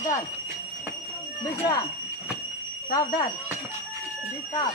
सावधान विश्राम सावधान विश्राम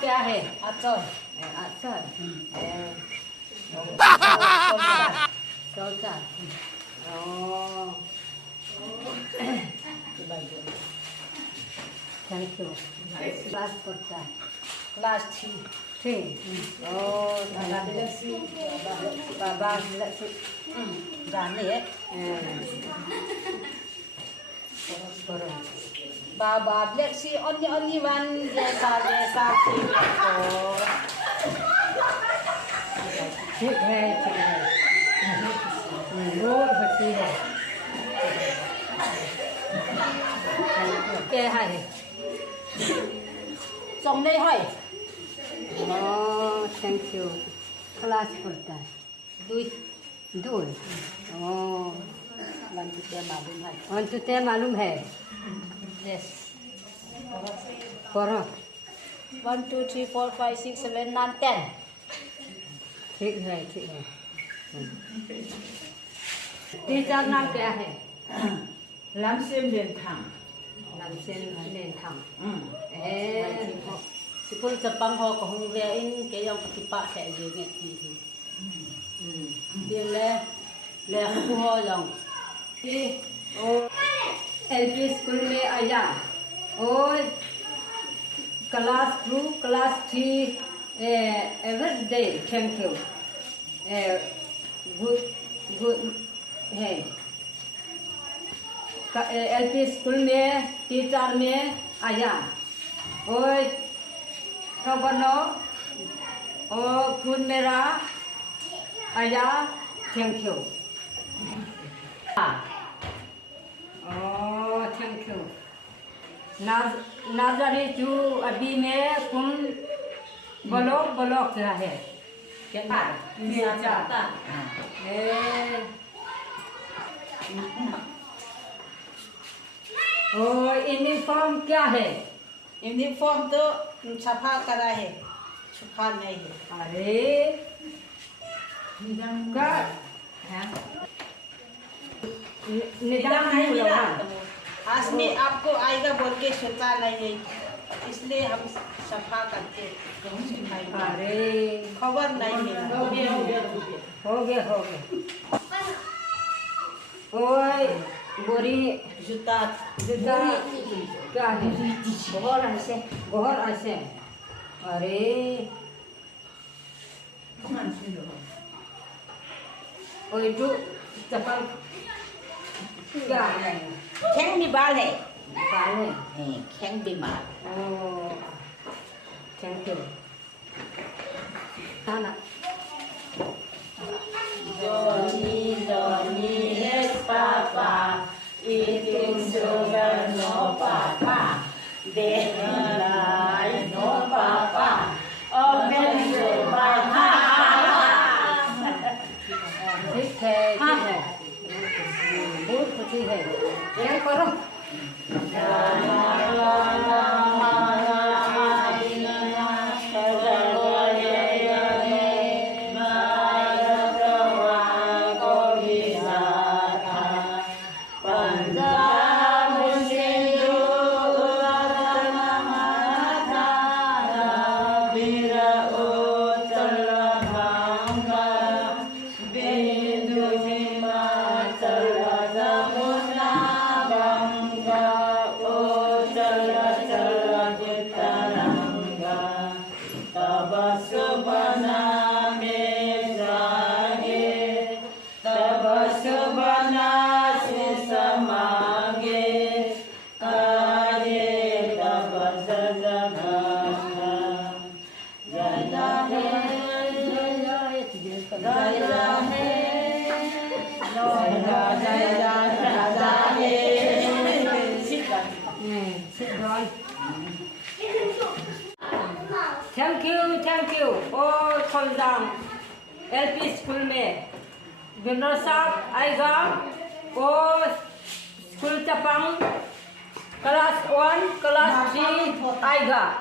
क्या है अचल अचल शौचालय थैंक यू क्लास पढ़ता क्लास थ्री बाबा जाने है बाबा let's see only one जैसा ठीक है बहुत अच्छी है क्या है xong đây hỏi thank you class पढ़ता है दूर वन टू टेन मालूम है yes पढ़ो 1 2 3 4 5 6 7 9 10 ठीक है टीचर नाम क्या है Lam Sim Liên Thẳng. Lam Sim Liên Thẳng Sipun Jepang ho ko hung ve in ke yong ki pa sẽ gì việc gì điên le khu ho yong ki LP school में आया और class 2 class 3 every day thank you good है LP school में teacher में आया और खबरनो और खुद मेरा आया थैंक यू थैंक यू नाजरी जो अभी में कुम बोलो क्या है क्या यूनिफॉर्म क्या है यूनिफॉर्म तो छपा करा है छुपा नहीं है अरे का निजाम नहीं मिला आज में आपको आएगा बोल के सोचा नहीं है इसलिए हम सफा करके अरे खबर नहीं है हो गया ओए बोरी जूता क्या है गोहर ऐसे अरे ओए जो चप्पल क्या है खेंग बीमार है बाल है खेंग बीमार थैंक यू खाना Johnny, yes, Papa. Eating sugar, no, Papa. Dead life, no, Papa. Open your Papa. ठीक है बहुत खुशी है क्या करो थैंक यू ओ खोलजाम LP स्कूल में विनर साहब आएगा ओ स्कूल चपांग क्लास 1 क्लास 3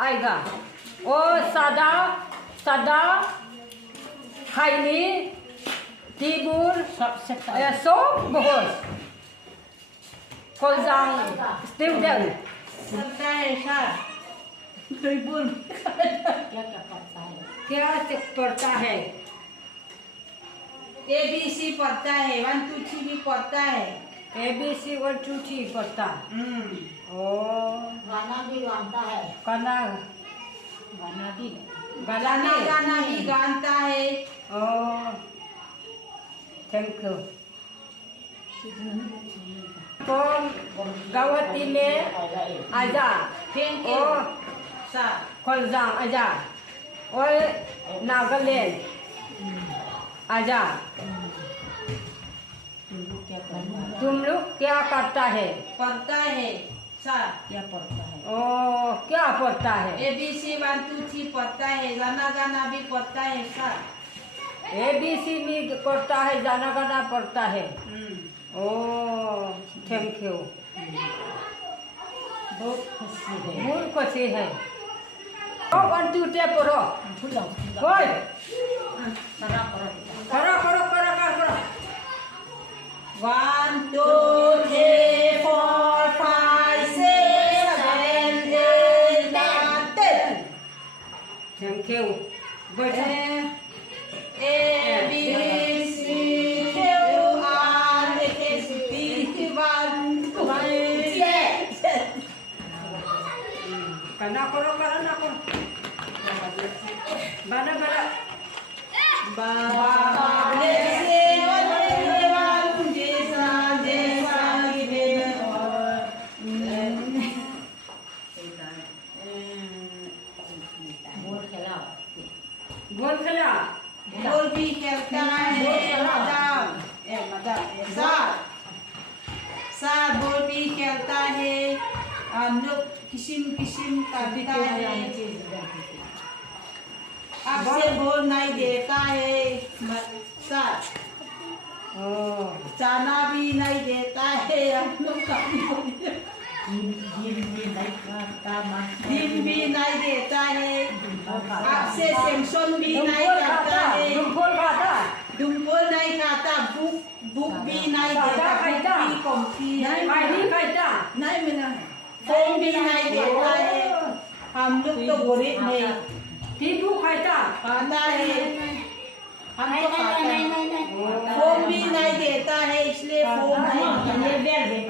आएगा ओ सादा खाइनी Tibur sok bos खोलजाम student पढ़ता है सर त्रिपुर क्या पढ़ता है ABC पढ़ता है 1 2 3 भी पढ़ता है ABC 1 2 3 पढ़ता ओ गाना भी गाता है गाना भी गाता है ओ थैंक यू तो गावती में आजा थैंक ओ यू सर खोलजाम आजा और नागालैंड आजा तुम लोग क्या करता है पढ़ता है सर क्या पढ़ता है ओ क्या पढ़ता है ABC 1 2 3 पढ़ता है गाना भी पढ़ता है सर ABC में पढ़ता है जाना गाना पढ़ता है ओ थैंक यू बहुत खुशी है ओ 1 2 3 पढ़ो फुला कोई सारा करो करो 1 2 3 4 5 6 7 8 9 10 थैंक यू बैठो A B C Q R S T 1 2 करना करो बड़ा बोल खेला बोल भी खेलता है साथ बोल भी खेलता है हम लोग किस्म करता है आपसे बोल नहीं देता है साथ ओ जाना भी नहीं देता है हम लोग का दिन भी नहीं देता है आपसे सेंक्शन भी नहीं करता है डुम्पोल नहीं खाता बुक भी नहीं देता बुक भी कॉपी नहीं मिला फोन भी नहीं देता है हम लोग तो गरीब नहीं खाता है हम तो खाता है फोन भी नहीं देता है इसलिए फोन नहीं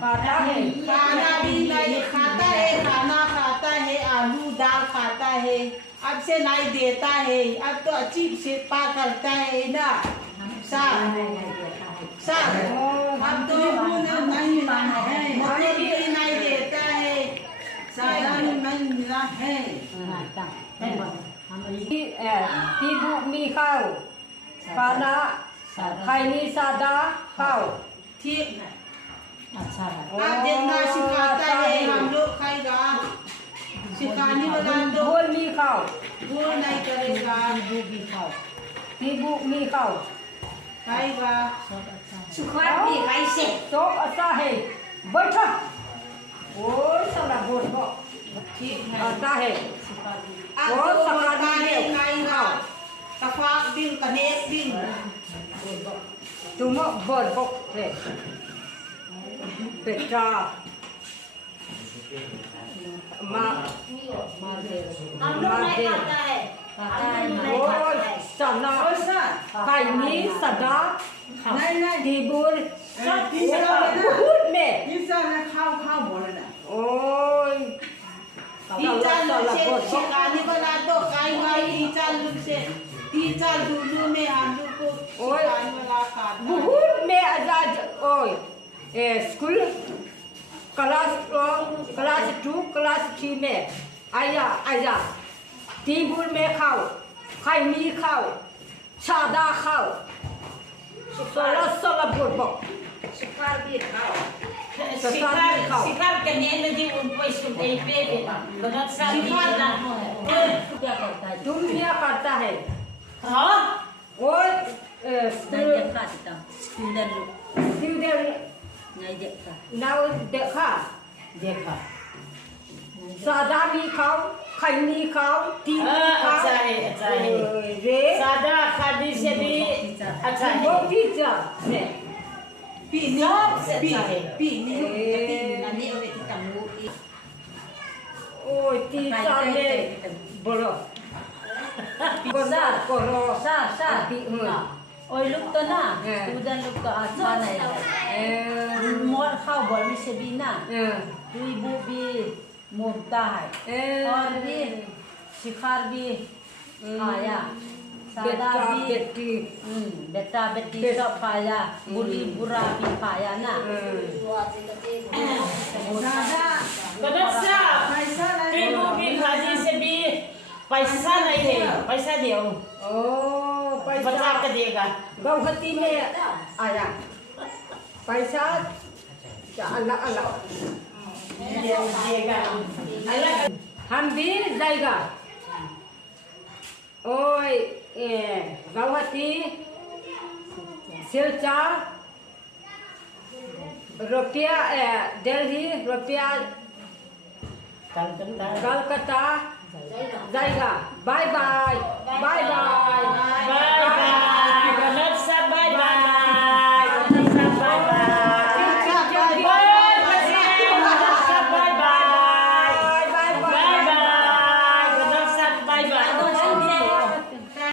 खाता है खाना भी नहीं खाता है खाना खाता है आलू दाल खाता है अब से नहीं देता है अब तो अजीब से पा करता है ना साहब अब तो नहीं मिला है मुझे भी नहीं देता है साधन नहीं मिला है Tibu mi kau karena kaini sada kau ठीक है अच्छा है आप जितना सिखाता है हम लोग खाएगा सिखाने वाला तो बोल mi kau वो नहीं करेगा Tibu mi kau खाएगा सुखार भी कैसे तो अच्छा है बैठो ओ साला बोल को ठीक है आता है आप वो तो सकाल में खाएगा कफाक बिल कनेक बिल तुम बोल को रे बेटा माँ हम लोग नहीं खाता है ओ साला काइनी सदा तिबुर बहुत में ओय टीचर लोग से सिखाने वाला तो खाएगा टीचर लोग से टीचर दुनू में हम लोग को सिखाने वाला खाता है बहुत में आजाद ओय स्कूल क्लास 2 क्लास 3 में आया तिबुर में खाओ खाइनी खाओ सादा खाओ सोला बोल सुखार भी खाओ खाओ शिकार करने में भी उन पैसे दे पे गलत सा भी ना क्या करता है तुम क्या करता है हाँ और नहीं देखा देता स्टूडेंट लोग स्टूडेंट नहीं देखता नाउ देखा देखा सादा भी खाओ खैनी खाओ टी खाओ अच्छा है रे सादा खादी से भी अच्छा है वो टीचर से पीनी पीनी Nanti awak kita mu. ओ टीचर ने बोलो Sa, करो sa, na. Oi look to na. Eh. Student look to asa na ya. More how boy mi sebina. Tui bu bi murta hai. और भी शिखार भी खाया सादा भी बेटी बेटा बेटी सब खाया बुरी बुरा भी खाया ना दादा कदसा पैसा Ibu भी खादी से भी पैसा नहीं है पैसा दो ओ बचा पैसा के देगा गौहती में आया पैसा अलग अलग देगा अलग हम भी जाएगा ओए गौहती सिलचर रुपया दिल्ली रुपया कलकत्ता कलकत्ता जाएगा बाय बाय